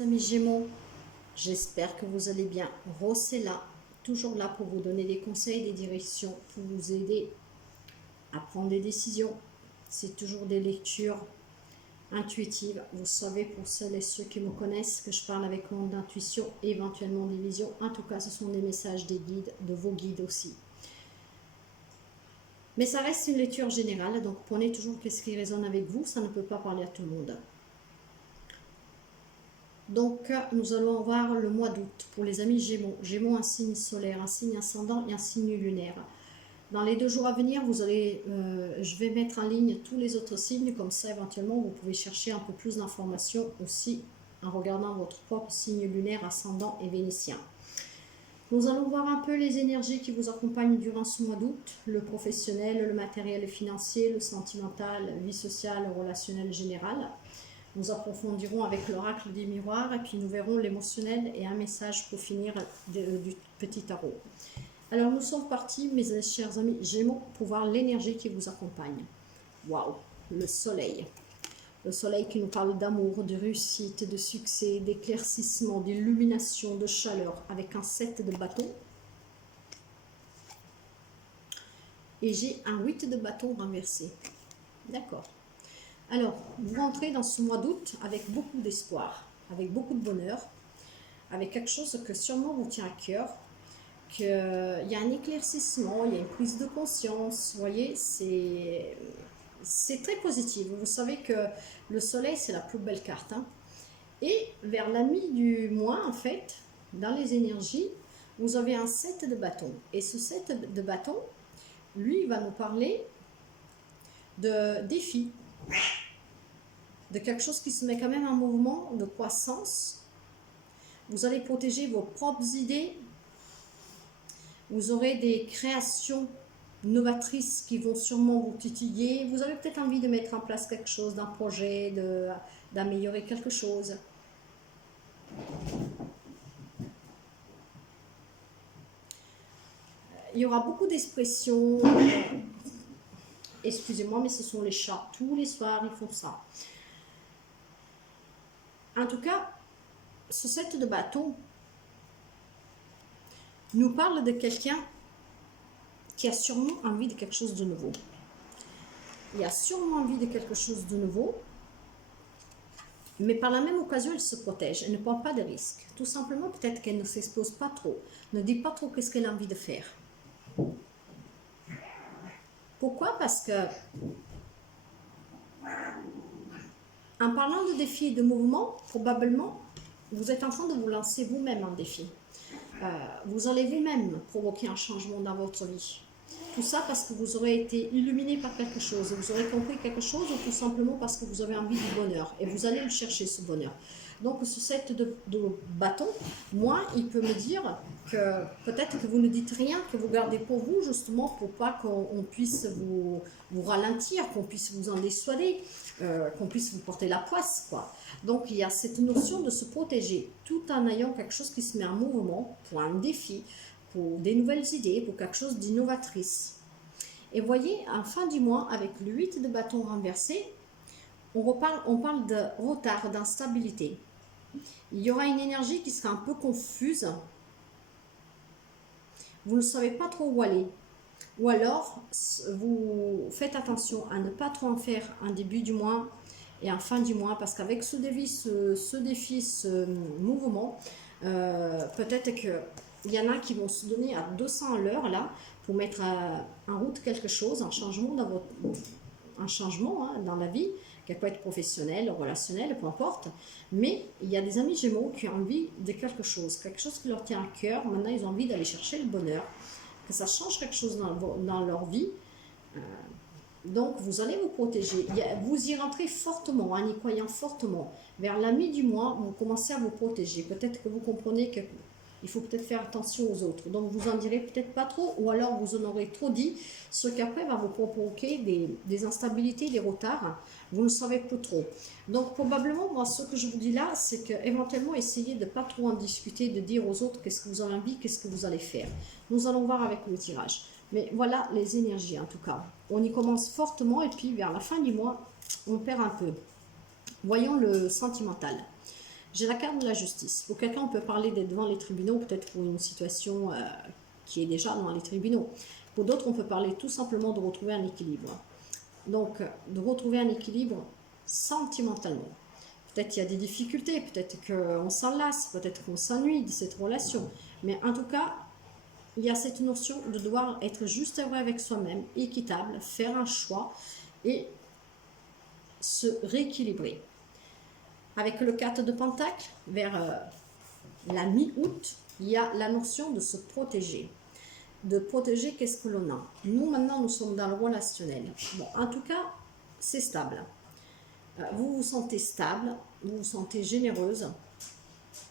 Amis Gémeaux, j'espère que vous allez bien. Rose est là, toujours là pour vous donner des conseils, des directions, pour vous aider à prendre des décisions. C'est toujours des lectures intuitives. Vous savez, pour celles et ceux qui me connaissent, que je parle avec ondes d'intuition et éventuellement des visions. En tout cas, ce sont des messages des guides, de vos guides aussi. Mais ça reste une lecture générale, donc prenez toujours ce qui résonne avec vous. Ça ne peut pas parler à tout le monde. Donc, nous allons voir le mois d'août pour les amis Gémeaux. Gémeaux, un signe solaire, un signe ascendant et un signe lunaire. Dans les 2 jours à venir, je vais mettre en ligne tous les autres signes. Comme ça, éventuellement, vous pouvez chercher un peu plus d'informations aussi en regardant votre propre signe lunaire, ascendant et vénitien. Nous allons voir un peu les énergies qui vous accompagnent durant ce mois d'août. Le professionnel, le matériel et financier, le sentimental, vie sociale, relationnel général. Nous approfondirons avec l'oracle des miroirs et puis nous verrons l'émotionnel et un message pour finir du petit tarot. Alors nous sommes partis, mes chers amis Gémeaux, pour voir l'énergie qui vous accompagne. Waouh, le soleil. Le soleil qui nous parle d'amour, de réussite, de succès, d'éclaircissement, d'illumination, de chaleur, avec un 7 de bâton. Et j'ai un 8 de bâton renversé. D'accord. Alors, vous rentrez dans ce mois d'août avec beaucoup d'espoir, avec beaucoup de bonheur, avec quelque chose que sûrement vous tient à cœur, qu'il y a un éclaircissement, il y a une prise de conscience, vous voyez, c'est très positif. Vous savez que le soleil, c'est la plus belle carte. Hein. Et vers la mi du mois, en fait, dans les énergies, vous avez un 7 de bâton. Et ce 7 de bâton, lui, il va nous parler de défis, de quelque chose qui se met quand même en mouvement, de croissance. Vous allez protéger vos propres idées. Vous aurez des créations novatrices qui vont sûrement vous titiller. Vous avez peut-être envie de mettre en place quelque chose, d'un projet, d'améliorer quelque chose. Il y aura beaucoup d'expressions. Excusez-moi, mais ce sont les chats. Tous les soirs, ils font ça. En tout cas, ce 7 de bâton nous parle de quelqu'un qui a sûrement envie de quelque chose de nouveau. Il a sûrement envie de quelque chose de nouveau, mais par la même occasion, elle se protège. Elle ne prend pas de risques. Tout simplement, peut-être qu'elle ne s'expose pas trop, ne dit pas trop qu'est-ce qu'elle a envie de faire. Pourquoi? Parce que en parlant de défis et de mouvement, probablement, vous êtes en train de vous lancer vous-même en défi. Vous allez vous-même provoquer un changement dans votre vie. Tout ça parce que vous aurez été illuminé par quelque chose, vous aurez compris quelque chose, ou tout simplement parce que vous avez envie du bonheur. Et vous allez le chercher, ce bonheur. Donc ce 7 de bâton, moi, il peut me dire que peut-être que vous ne dites rien, que vous gardez pour vous, justement, pour pas qu'on puisse vous ralentir, qu'on puisse vous en dissuader, qu'on puisse vous porter la poisse, quoi. Donc il y a cette notion de se protéger, tout en ayant quelque chose qui se met en mouvement, pour un défi, pour des nouvelles idées, pour quelque chose d'innovatrice. Et voyez, en fin du mois, avec le 8 de bâton renversé, on parle de retard, d'instabilité. Il y aura une énergie qui sera un peu confuse. Vous ne savez pas trop où aller. Ou alors, vous faites attention à ne pas trop en faire en début du mois et en fin du mois, parce qu'avec ce défi, ce mouvement, peut-être qu'il y en a qui vont se donner à 200 à l'heure là, pour mettre en route quelque chose, un changement dans la vie, qui peut être professionnel, relationnel, peu importe. Mais il y a des amis Gémeaux qui ont envie de quelque chose qui leur tient à cœur. Maintenant, ils ont envie d'aller chercher le bonheur, que ça change quelque chose dans leur vie. Donc, vous allez vous protéger. Vous y rentrez fortement, en y croyant fortement. Vers la mi du mois, vous commencez à vous protéger. Peut-être que vous comprenez qu'il faut peut-être faire attention aux autres. Donc, vous en direz peut-être pas trop, ou alors vous en aurez trop dit, ce qui après va vous provoquer des instabilités, des retards. Vous ne savez plus trop. Donc, probablement, moi, ce que je vous dis là, c'est qu'éventuellement, essayez de ne pas trop en discuter, de dire aux autres qu'est-ce que vous avez envie, qu'est-ce que vous allez faire. Nous allons voir avec le tirage. Mais voilà les énergies, en tout cas. On y commence fortement, et puis vers la fin du mois, on perd un peu. Voyons le sentimental. J'ai la carte de la justice. Pour quelqu'un, on peut parler d'être devant les tribunaux, peut-être pour une situation qui est déjà dans les tribunaux. Pour d'autres, on peut parler tout simplement de retrouver un équilibre. Donc, de retrouver un équilibre sentimentalement. Peut-être qu'il y a des difficultés, peut-être qu'on s'en lasse, peut-être qu'on s'ennuie de cette relation. Mais en tout cas, il y a cette notion de devoir être juste et vrai avec soi-même, équitable, faire un choix et se rééquilibrer. Avec le 4 de Pentacle, vers la mi-août, il y a la notion de se protéger. De protéger, qu'est-ce que l'on a? Nous, maintenant, nous sommes dans le relationnel. Bon, en tout cas, c'est stable. Vous vous sentez stable, vous vous sentez généreuse.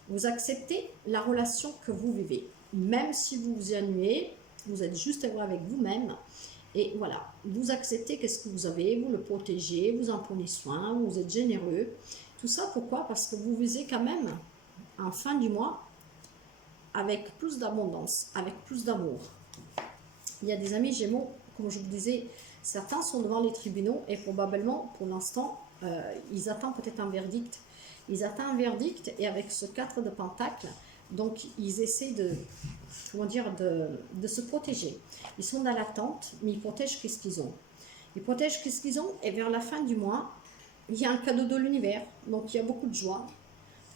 Vous acceptez la relation que vous vivez. Même si vous vous ennuyez, vous êtes juste vrai avec vous-même. Et voilà, vous acceptez qu'est-ce que vous avez, vous le protégez, vous en prenez soin, vous êtes généreux. Tout ça, pourquoi? Parce que vous visez quand même, en fin du mois, avec plus d'abondance, avec plus d'amour. Il y a des amis Gémeaux, comme je vous disais, certains sont devant les tribunaux et probablement, pour l'instant, ils attendent peut-être un verdict. Ils attendent un verdict et avec ce 4 de Pentacle, donc ils essaient de, comment dire, de se protéger. Ils sont dans l'attente, mais ils protègent qu'est-ce qu'ils ont. Ils protègent qu'est-ce qu'ils ont et vers la fin du mois, il y a un cadeau de l'univers, donc il y a beaucoup de joie.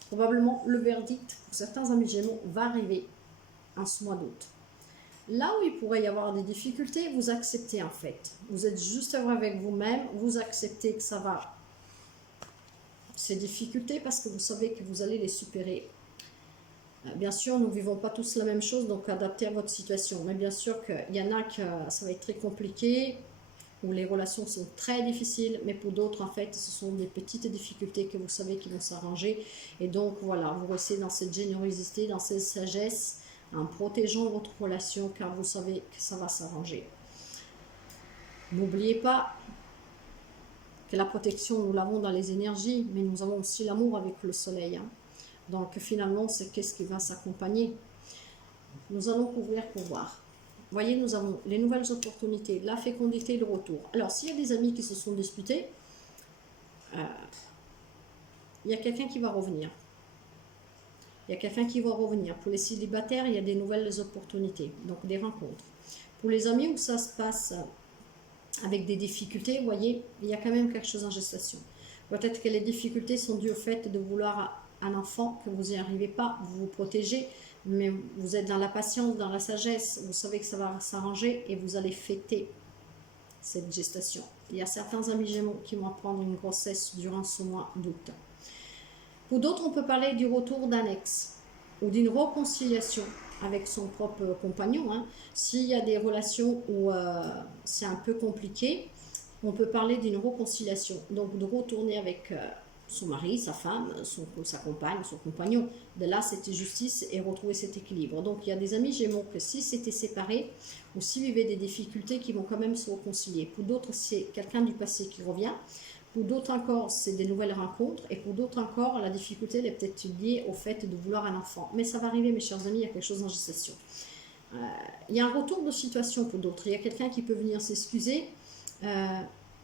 Probablement le verdict pour certains amis Gémeaux va arriver en ce mois d'août. Là où il pourrait y avoir des difficultés, vous acceptez en fait. Vous êtes juste heureux avec vous-même, vous acceptez que ça va, ces difficultés, parce que vous savez que vous allez les supérer. Bien sûr, nous ne vivons pas tous la même chose, donc adaptez à votre situation. Mais bien sûr qu'il y en a que ça va être très compliqué, où les relations sont très difficiles, mais pour d'autres, en fait, ce sont des petites difficultés que vous savez qui vont s'arranger. Et donc, voilà, vous restez dans cette générosité, dans cette sagesse, en protégeant votre relation, car vous savez que ça va s'arranger. N'oubliez pas que la protection, nous l'avons dans les énergies, mais nous avons aussi l'amour avec le soleil. Donc, finalement, c'est qu'est-ce qui va s'accompagner. Nous allons couvrir pour voir. Vous voyez, nous avons les nouvelles opportunités, la fécondité, le retour. Alors, s'il y a des amis qui se sont disputés, il y a quelqu'un qui va revenir. Il y a quelqu'un qui va revenir. Pour les célibataires, il y a des nouvelles opportunités, donc des rencontres. Pour les amis où ça se passe avec des difficultés, vous voyez, il y a quand même quelque chose en gestation. Peut-être que les difficultés sont dues au fait de vouloir un enfant, que vous n'y arrivez pas, vous vous protégez, mais vous êtes dans la patience, dans la sagesse, vous savez que ça va s'arranger et vous allez fêter cette gestation. Il y a certains amis Gémeaux qui vont apprendre une grossesse durant ce mois d'août. Pour d'autres, on peut parler du retour d'un ex ou d'une réconciliation avec son propre compagnon. S'il y a des relations où c'est un peu compliqué, on peut parler d'une réconciliation. Donc de retourner avec son mari, sa femme, sa compagne, son compagnon. De là, c'était justice et retrouver cet équilibre. Donc il y a des amis Gémeaux que si c'était séparé ou s'ils vivaient des difficultés, qui vont quand même se réconcilier. Pour d'autres, c'est quelqu'un du passé qui revient. Pour d'autres encore, c'est des nouvelles rencontres. Et pour d'autres encore, la difficulté elle est peut-être liée au fait de vouloir un enfant. Mais ça va arriver, mes chers amis, il y a quelque chose en gestation. Il y a un retour de situation pour d'autres. Il y a quelqu'un qui peut venir s'excuser.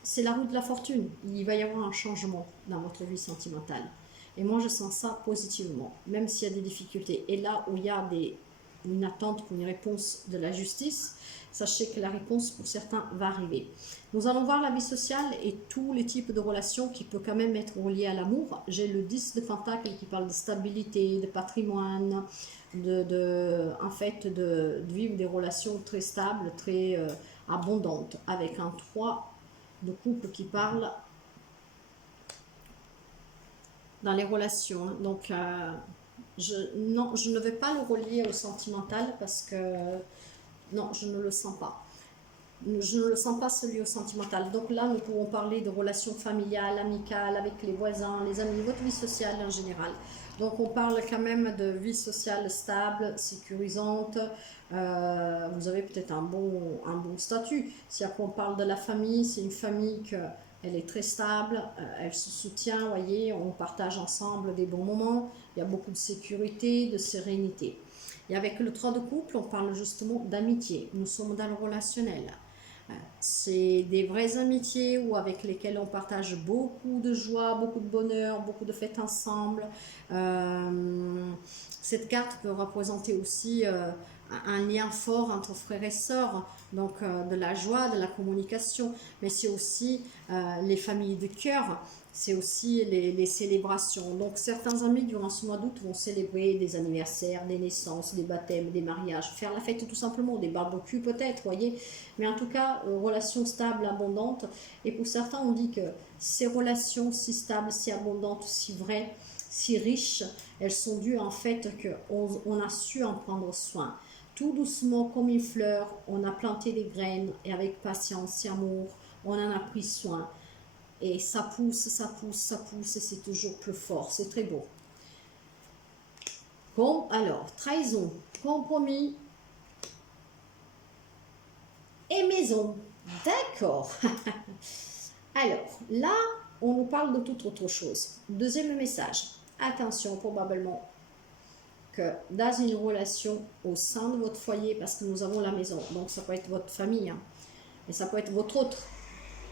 C'est la roue de la fortune. Il va y avoir un changement dans votre vie sentimentale. Et moi, je sens ça positivement, même s'il y a des difficultés. Et là où il y a une attente pour une réponse de la justice, sachez que la réponse pour certains va arriver. Nous allons voir la vie sociale et tous les types de relations qui peuvent quand même être reliés à l'amour. J'ai le 10 de Pentacle qui parle de stabilité, de patrimoine, en fait, de vivre des relations très stables, très abondantes, avec un 3 de couple qui parle dans les relations. Donc, je ne vais pas le relier au sentimental parce que, non, je ne le sens pas. Je ne le sens pas celui au sentimental. Donc là, nous pouvons parler de relations familiales, amicales, avec les voisins, les amis, votre vie sociale en général. Donc on parle quand même de vie sociale stable, sécurisante. Vous avez peut-être un bon statut. Si après on parle de la famille, c'est une famille elle est très stable, elle se soutient, voyez, on partage ensemble des bons moments. Il y a beaucoup de sécurité, de sérénité. Et avec le 3 de couple, on parle justement d'amitié. Nous sommes dans le relationnel. C'est des vraies amitiés ou avec lesquelles on partage beaucoup de joie, beaucoup de bonheur, beaucoup de fêtes ensemble. Cette carte peut représenter aussi un lien fort entre frères et sœurs, donc de la joie, de la communication, mais c'est aussi les familles de cœur, c'est aussi les célébrations. Donc certains amis durant ce mois d'août vont célébrer des anniversaires, des naissances, des baptêmes, des mariages, faire la fête tout simplement, des barbecues peut-être, voyez. Mais en tout cas, relations stables, abondantes. Et pour certains, on dit que ces relations si stables, si abondantes, si vraies, si riches, elles sont dues en fait qu'on a su en prendre soin. Tout doucement, comme une fleur, on a planté des graines et avec patience et amour, on en a pris soin. Et ça pousse, ça pousse, ça pousse et c'est toujours plus fort. C'est très beau. Bon, alors, trahison, compromis et maison. D'accord. Alors, là, on nous parle de toute autre chose. Deuxième message. Attention, probablement que dans une relation au sein de votre foyer, parce que nous avons la maison, donc ça peut être votre famille, hein, mais ça peut être votre autre.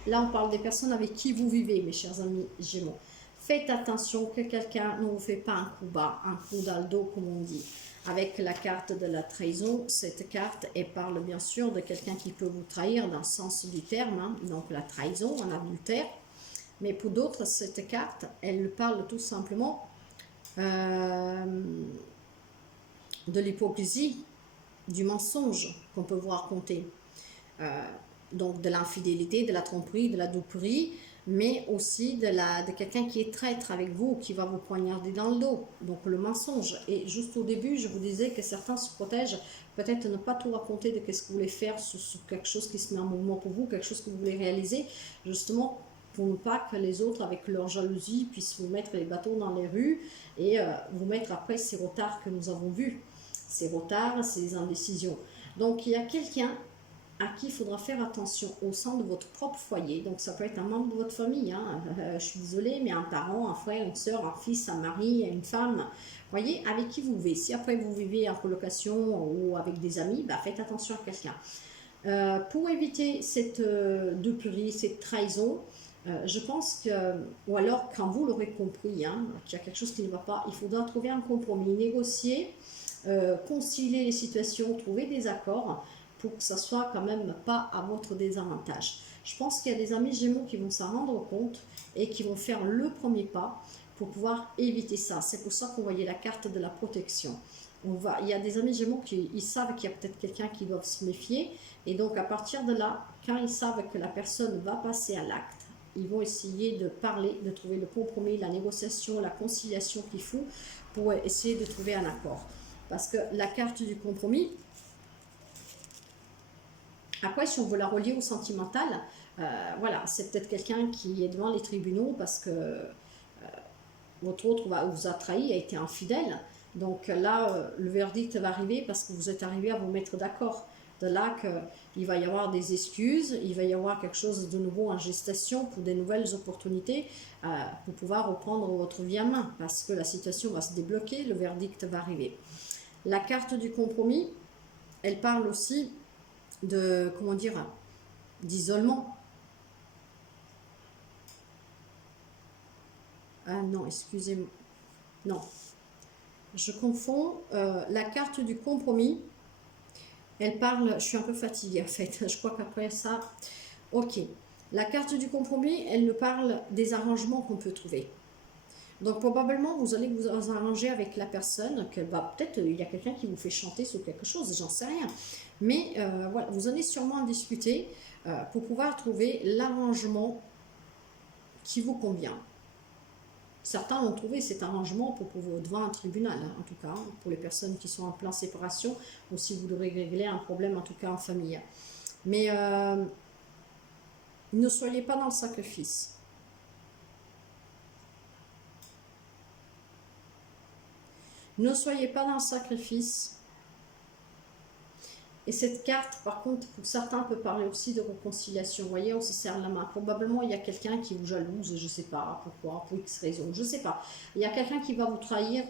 Là, on parle des personnes avec qui vous vivez, mes chers amis Gémeaux. Faites attention que quelqu'un ne vous fait pas un coup bas, un coup dans le dos, comme on dit. Avec la carte de la trahison, cette carte, elle parle bien sûr de quelqu'un qui peut vous trahir dans le sens du terme, hein, donc la trahison, un adultère. Mais pour d'autres, cette carte, elle parle tout simplement de l'hypocrisie, du mensonge qu'on peut vous raconter. Donc de l'infidélité, de la tromperie, de la duperie, mais aussi de quelqu'un qui est traître avec vous, qui va vous poignarder dans le dos, donc le mensonge. Et juste au début, je vous disais que certains se protègent, peut-être ne pas tout raconter de ce que vous voulez faire sur quelque chose qui se met en mouvement pour vous, quelque chose que vous voulez réaliser, justement pour ne pas que les autres, avec leur jalousie, puissent vous mettre les bâtons dans les rues et vous mettre après ces retards que nous avons vus, ces retards, ces indécisions. Donc il y a quelqu'un à qui il faudra faire attention au sein de votre propre foyer. Donc ça peut être un membre de votre famille, hein. Je suis désolée, mais un parent, un frère, une soeur, un fils, un mari, une femme, voyez, avec qui vous vivez. Si après vous vivez en colocation ou avec des amis, bah, faites attention à quelqu'un. Pour éviter cette duperie, cette trahison, je pense que, ou alors quand vous l'aurez compris, hein, qu'il y a quelque chose qui ne va pas, il faudra trouver un compromis, négocier, concilier les situations, trouver des accords, pour que ça soit quand même pas à votre désavantage. Je pense qu'il y a des amis Gémeaux qui vont s'en rendre compte et qui vont faire le premier pas pour pouvoir éviter ça. C'est pour ça qu'on voyait la carte de la protection. Il y a des amis Gémeaux qui ils savent qu'il y a peut-être quelqu'un qui doit se méfier, et donc à partir de là, quand ils savent que la personne va passer à l'acte, ils vont essayer de parler, de trouver le compromis, la négociation, la conciliation qu'il faut pour essayer de trouver un accord. Parce que la carte du compromis, après, si on veut la relier au sentimental, voilà, c'est peut-être quelqu'un qui est devant les tribunaux parce que votre autre vous a trahi, a été infidèle. Donc là, le verdict va arriver parce que vous êtes arrivé à vous mettre d'accord. De là qu'il va y avoir des excuses, il va y avoir quelque chose de nouveau en gestation pour des nouvelles opportunités pour pouvoir reprendre votre vie en main parce que la situation va se débloquer, le verdict va arriver. La carte du compromis, elle parle aussi de, comment dire, d'isolement. Ah non, excusez-moi. Non, je confonds. La carte du compromis, elle parle, je suis un peu fatiguée en fait, je crois qu'après ça, ok. La carte du compromis, elle nous parle des arrangements qu'on peut trouver. Donc probablement, vous allez vous arranger avec la personne, que bah, peut-être il y a quelqu'un qui vous fait chanter sur quelque chose, j'en sais rien. Mais voilà, vous allez sûrement en discuter pour pouvoir trouver l'arrangement qui vous convient. Certains ont trouvé cet arrangement pour devant un tribunal, hein, en tout cas, pour les personnes qui sont en plein séparation, ou si vous devrez régler un problème, en tout cas en famille. Mais ne soyez pas dans le sacrifice. Ne soyez pas dans le sacrifice. Et cette carte, par contre, pour certains, peut parler aussi de réconciliation. Vous voyez, on se serre la main. Probablement, il y a quelqu'un qui vous jalouse, je ne sais pas pourquoi, pour X raison, je ne sais pas. Il y a quelqu'un qui va vous trahir,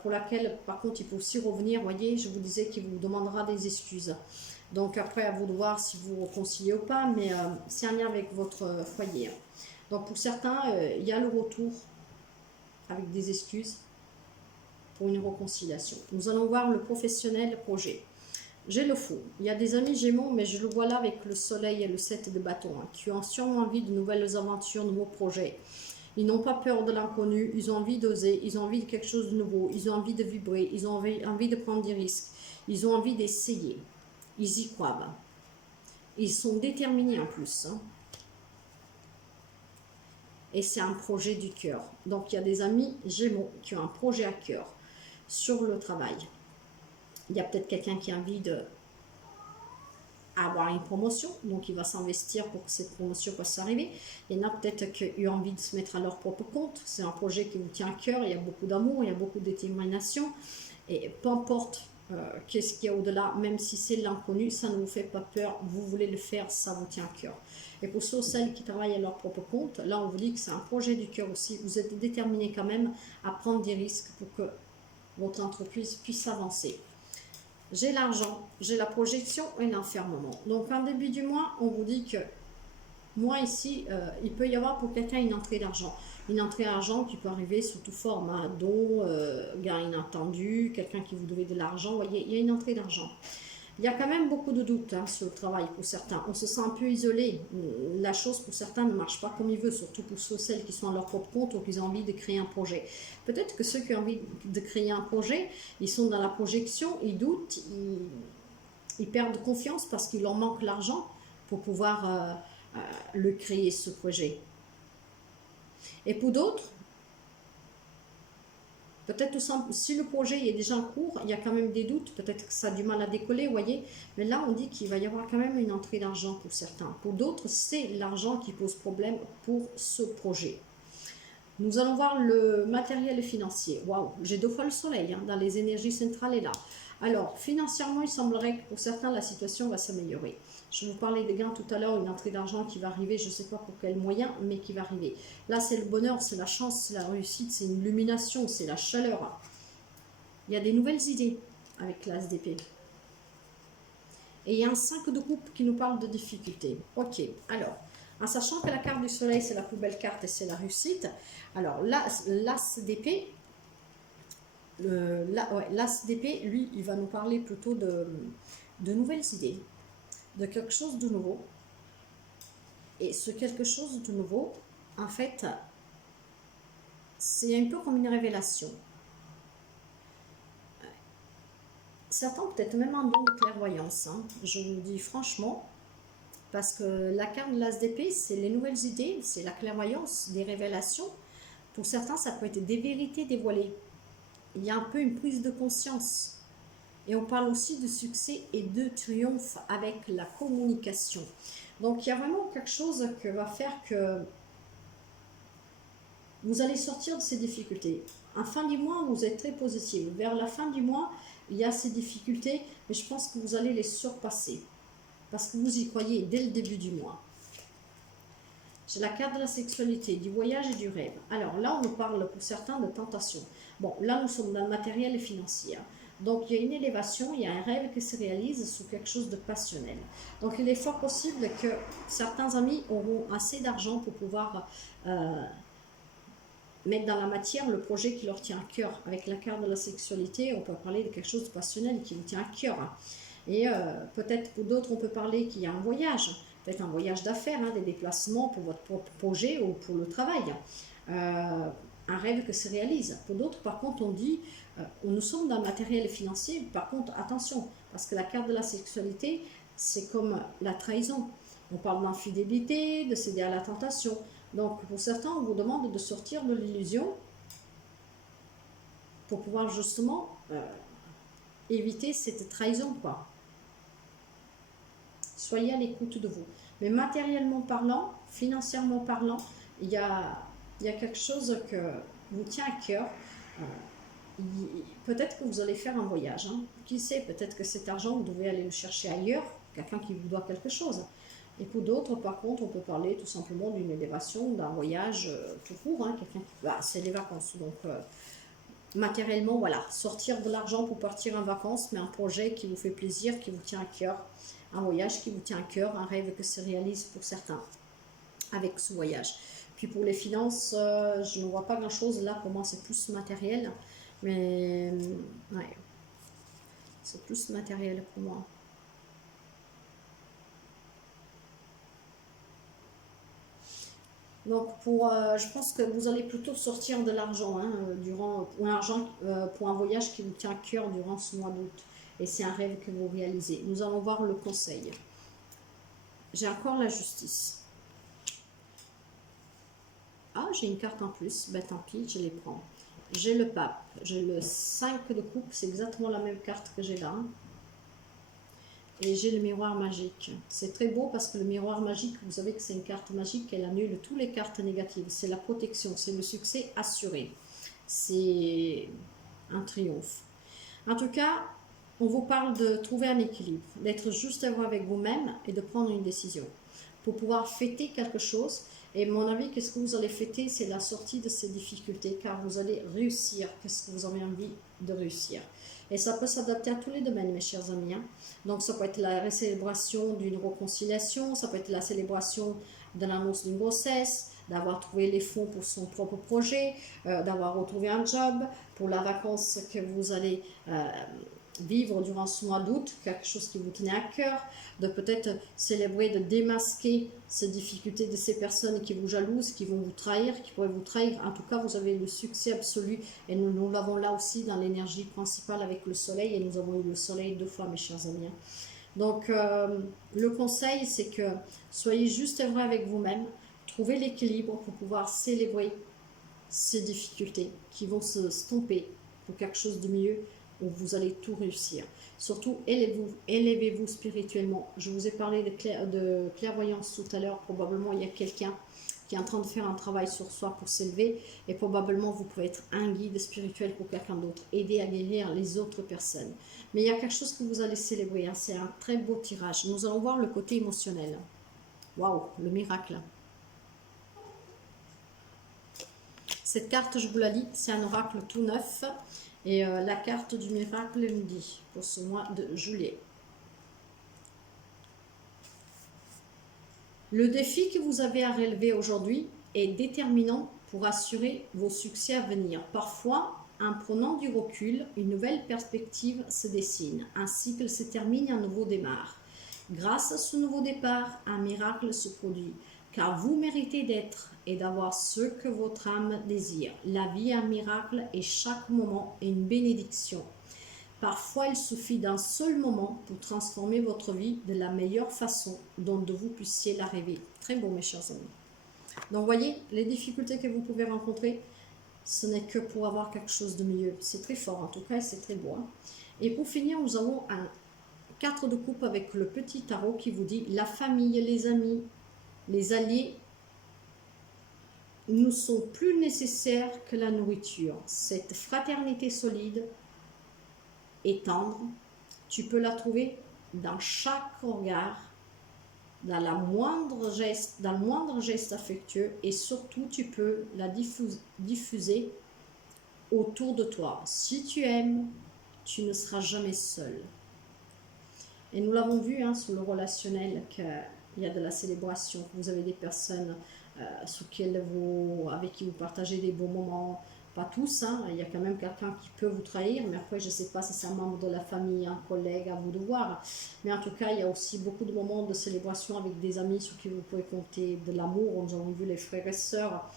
pour laquelle, par contre, il peut aussi revenir. Vous voyez, je vous disais qu'il vous demandera des excuses. Donc après, à vous de voir si vous réconciliez ou pas, mais c'est un lien avec votre foyer. Donc pour certains, il y a le retour avec des excuses pour une réconciliation. Nous allons voir le professionnel, le projet. J'ai le fou. Il y a des amis Gémeaux, mais je le vois là avec le soleil et le 7 de bâton, qui ont sûrement envie de nouvelles aventures, de nouveaux projets. Ils n'ont pas peur de l'inconnu, ils ont envie d'oser, ils ont envie de quelque chose de nouveau, ils ont envie de vibrer, ils ont envie de prendre des risques, ils ont envie d'essayer. Ils y croient. Ils sont déterminés en plus. Et c'est un projet du cœur. Donc il y a des amis Gémeaux qui ont un projet à cœur sur le travail. Il y a peut-être quelqu'un qui a envie d'avoir une promotion, donc il va s'investir pour que cette promotion puisse arriver. Il y en a peut-être qui ont envie de se mettre à leur propre compte. C'est un projet qui vous tient à cœur, il y a beaucoup d'amour, il y a beaucoup de détermination. Et peu importe qu'est-ce qu'il y a au-delà, même si c'est l'inconnu, ça ne vous fait pas peur, vous voulez le faire, ça vous tient à cœur. Et pour ceux celles qui travaillent à leur propre compte, là on vous dit que c'est un projet du cœur aussi, vous êtes déterminés quand même à prendre des risques pour que votre entreprise puisse avancer. J'ai l'argent, j'ai la projection et l'enfermement. Donc en début du mois, on vous dit que moi ici, il peut y avoir pour quelqu'un une entrée d'argent. Une entrée d'argent qui peut arriver sous toute forme, don, gain inattendu, quelqu'un qui vous devait de l'argent. Vous voyez, il y a une entrée d'argent. Il y a quand même beaucoup de doutes sur le travail pour certains. On se sent un peu isolé. La chose pour certains ne marche pas comme il veut, surtout pour ceux, celles qui sont à leur propre compte ou qui ont envie de créer un projet. Peut-être que ceux qui ont envie de créer un projet, ils sont dans la projection, ils doutent, ils perdent confiance parce qu'il leur manque l'argent pour pouvoir le créer, ce projet. Et pour d'autres, peut-être si le projet est déjà en cours, il y a quand même des doutes, peut-être que ça a du mal à décoller, vous voyez. Mais là, on dit qu'il va y avoir quand même une entrée d'argent pour certains. Pour d'autres, c'est l'argent qui pose problème pour ce projet. Nous allons voir le matériel financier. Waouh, j'ai 2 fois le soleil dans les énergies centrales et là. Alors, financièrement, il semblerait que pour certains, la situation va s'améliorer. Je vous parlais des gains tout à l'heure, une entrée d'argent qui va arriver, je ne sais pas pour quel moyen, mais qui va arriver. Là, c'est le bonheur, c'est la chance, c'est la réussite, c'est une illumination, c'est la chaleur. Il y a des nouvelles idées avec l'As d'épée. Et il y a un 5 de coupe qui nous parle de difficultés. Ok, alors, en sachant que la carte du soleil, c'est la plus belle carte et c'est la réussite, alors l'As d'épée, l'As d'épée, lui, il va nous parler plutôt de nouvelles idées, de quelque chose de nouveau. Et ce quelque chose de nouveau, en fait, c'est un peu comme une révélation. Certains peut-être même un don de clairvoyance, je vous le dis franchement, parce que la carte de l'As d'épée, c'est les nouvelles idées, c'est la clairvoyance, des révélations. Pour certains, ça peut être des vérités dévoilées. Il y a un peu une prise de conscience. Et on parle aussi de succès et de triomphe avec la communication. Donc, il y a vraiment quelque chose qui va faire que vous allez sortir de ces difficultés. En fin du mois, vous êtes très positif. Vers la fin du mois, il y a ces difficultés, mais je pense que vous allez les surpasser. Parce que vous y croyez dès le début du mois. J'ai la carte de la sexualité, du voyage et du rêve. Alors là, on nous parle pour certains de tentation. Bon, là, nous sommes dans le matériel et financier. Donc, il y a une élévation, il y a un rêve qui se réalise sous quelque chose de passionnel. Donc, il est fort possible que certains amis auront assez d'argent pour pouvoir mettre dans la matière le projet qui leur tient à cœur. Avec la carte de la sexualité, on peut parler de quelque chose de passionnel qui vous tient à cœur. Et peut-être pour d'autres, on peut parler qu'il y a un voyage. Peut-être un voyage d'affaires, des déplacements pour votre propre projet ou pour le travail. Un rêve que se réalise. Pour d'autres, par contre, on dit, nous sommes dans le matériel financier, par contre, attention, parce que la carte de la sexualité, c'est comme la trahison. On parle d'infidélité, de céder à la tentation. Donc, pour certains, on vous demande de sortir de l'illusion pour pouvoir justement éviter cette trahison, quoi. Soyez à l'écoute de vous. Mais matériellement parlant, financièrement parlant, il y a quelque chose que vous tient à cœur. Peut-être que vous allez faire un voyage. Qui sait, peut-être que cet argent, vous devez aller le chercher ailleurs, quelqu'un qui vous doit quelque chose. Et pour d'autres, par contre, on peut parler tout simplement d'une élévation, d'un voyage tout court. Quelqu'un qui... c'est les vacances, donc matériellement, voilà, sortir de l'argent pour partir en vacances, mais un projet qui vous fait plaisir, qui vous tient à cœur, un voyage qui vous tient à cœur, un rêve que se réalise pour certains avec ce voyage. Puis pour les finances, je ne vois pas grand-chose là, pour moi c'est plus matériel, mais ouais, c'est plus matériel pour moi. Donc, je pense que vous allez plutôt sortir de l'argent hein, pour un voyage qui vous tient à cœur durant ce mois d'août. Et c'est un rêve que vous réalisez. Nous allons voir le conseil. J'ai encore la justice. Ah, j'ai une carte en plus. Ben tant pis, je les prends. J'ai le pape. J'ai le 5 de coupe. C'est exactement la même carte que j'ai là. Et j'ai le miroir magique. C'est très beau parce que le miroir magique, vous savez que c'est une carte magique, elle annule toutes les cartes négatives. C'est la protection, c'est le succès assuré. C'est un triomphe. En tout cas, on vous parle de trouver un équilibre, d'être juste avec vous-même et de prendre une décision. Pour pouvoir fêter quelque chose, et mon avis, qu'est-ce que vous allez fêter? C'est la sortie de ces difficultés, car vous allez réussir. Qu'est-ce que vous avez envie de réussir? Et ça peut s'adapter à tous les domaines, mes chers amis. Hein. Donc, ça peut être la célébration d'une réconciliation, ça peut être la célébration de l'annonce d'une grossesse, d'avoir trouvé les fonds pour son propre projet, d'avoir retrouvé un job, pour la vacance que vous allez vivre durant ce mois d'août, quelque chose qui vous tenait à cœur, de peut-être célébrer, de démasquer ces difficultés de ces personnes qui vous jalousent, qui vont vous trahir, qui pourraient vous trahir. En tout cas, vous avez le succès absolu et nous l'avons là aussi dans l'énergie principale avec le soleil et nous avons eu le soleil 2 fois, mes chers amis. Donc, le conseil, c'est que soyez juste et vrai avec vous-même, trouvez l'équilibre pour pouvoir célébrer ces difficultés qui vont se stomper pour quelque chose de mieux où vous allez tout réussir. Surtout, élevez-vous spirituellement. Je vous ai parlé de clairvoyance tout à l'heure. Probablement, il y a quelqu'un qui est en train de faire un travail sur soi pour s'élever et probablement, vous pouvez être un guide spirituel pour quelqu'un d'autre, aider à guérir les autres personnes. Mais il y a quelque chose que vous allez célébrer. Hein. C'est un très beau tirage. Nous allons voir le côté émotionnel. Waouh, le miracle. Cette carte, je vous la lis, c'est un oracle tout neuf. Et la carte du miracle nous dit, pour ce mois de juillet. Le défi que vous avez à relever aujourd'hui est déterminant pour assurer vos succès à venir. Parfois, en prenant du recul, une nouvelle perspective se dessine. Un cycle se termine et un nouveau démarre. Grâce à ce nouveau départ, un miracle se produit. Car vous méritez d'être et d'avoir ce que votre âme désire. La vie est un miracle et chaque moment est une bénédiction. Parfois, il suffit d'un seul moment pour transformer votre vie de la meilleure façon dont vous puissiez la rêver. Très beau, mes chers amis. Donc, voyez, les difficultés que vous pouvez rencontrer, ce n'est que pour avoir quelque chose de mieux. C'est très fort, en tout cas, c'est très beau. Hein. Et pour finir, nous avons un 4 de coupe avec le petit tarot qui vous dit la famille, les amis, les alliés nous sont plus nécessaires que la nourriture. Cette fraternité solide et tendre, tu peux la trouver dans chaque regard, dans le moindre geste affectueux et surtout tu peux la diffuser autour de toi. Si tu aimes, tu ne seras jamais seul. Et nous l'avons vu hein, sur le relationnel qu'il y a de la célébration, que vous avez des personnes avec qui vous partagez des bons moments, pas tous, hein, il y a quand même quelqu'un qui peut vous trahir, mais après je ne sais pas si c'est un membre de la famille, un collègue, à vous de voir. Mais en tout cas, il y a aussi beaucoup de moments de célébration avec des amis sur qui vous pouvez compter, de l'amour, nous avons vu les frères et sœurs.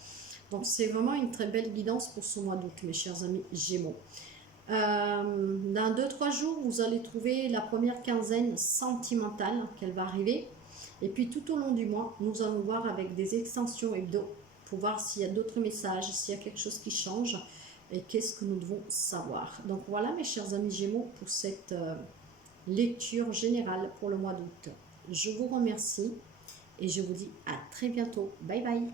Donc c'est vraiment une très belle guidance pour ce mois d'août, mes chers amis Gémeaux. Dans 2-3 jours, vous allez trouver la première quinzaine sentimentale qu'elle va arriver. Et puis tout au long du mois, nous allons voir avec des extensions hebdo pour voir s'il y a d'autres messages, s'il y a quelque chose qui change et qu'est-ce que nous devons savoir. Donc voilà mes chers amis Gémeaux pour cette lecture générale pour le mois d'août. Je vous remercie et je vous dis à très bientôt. Bye bye.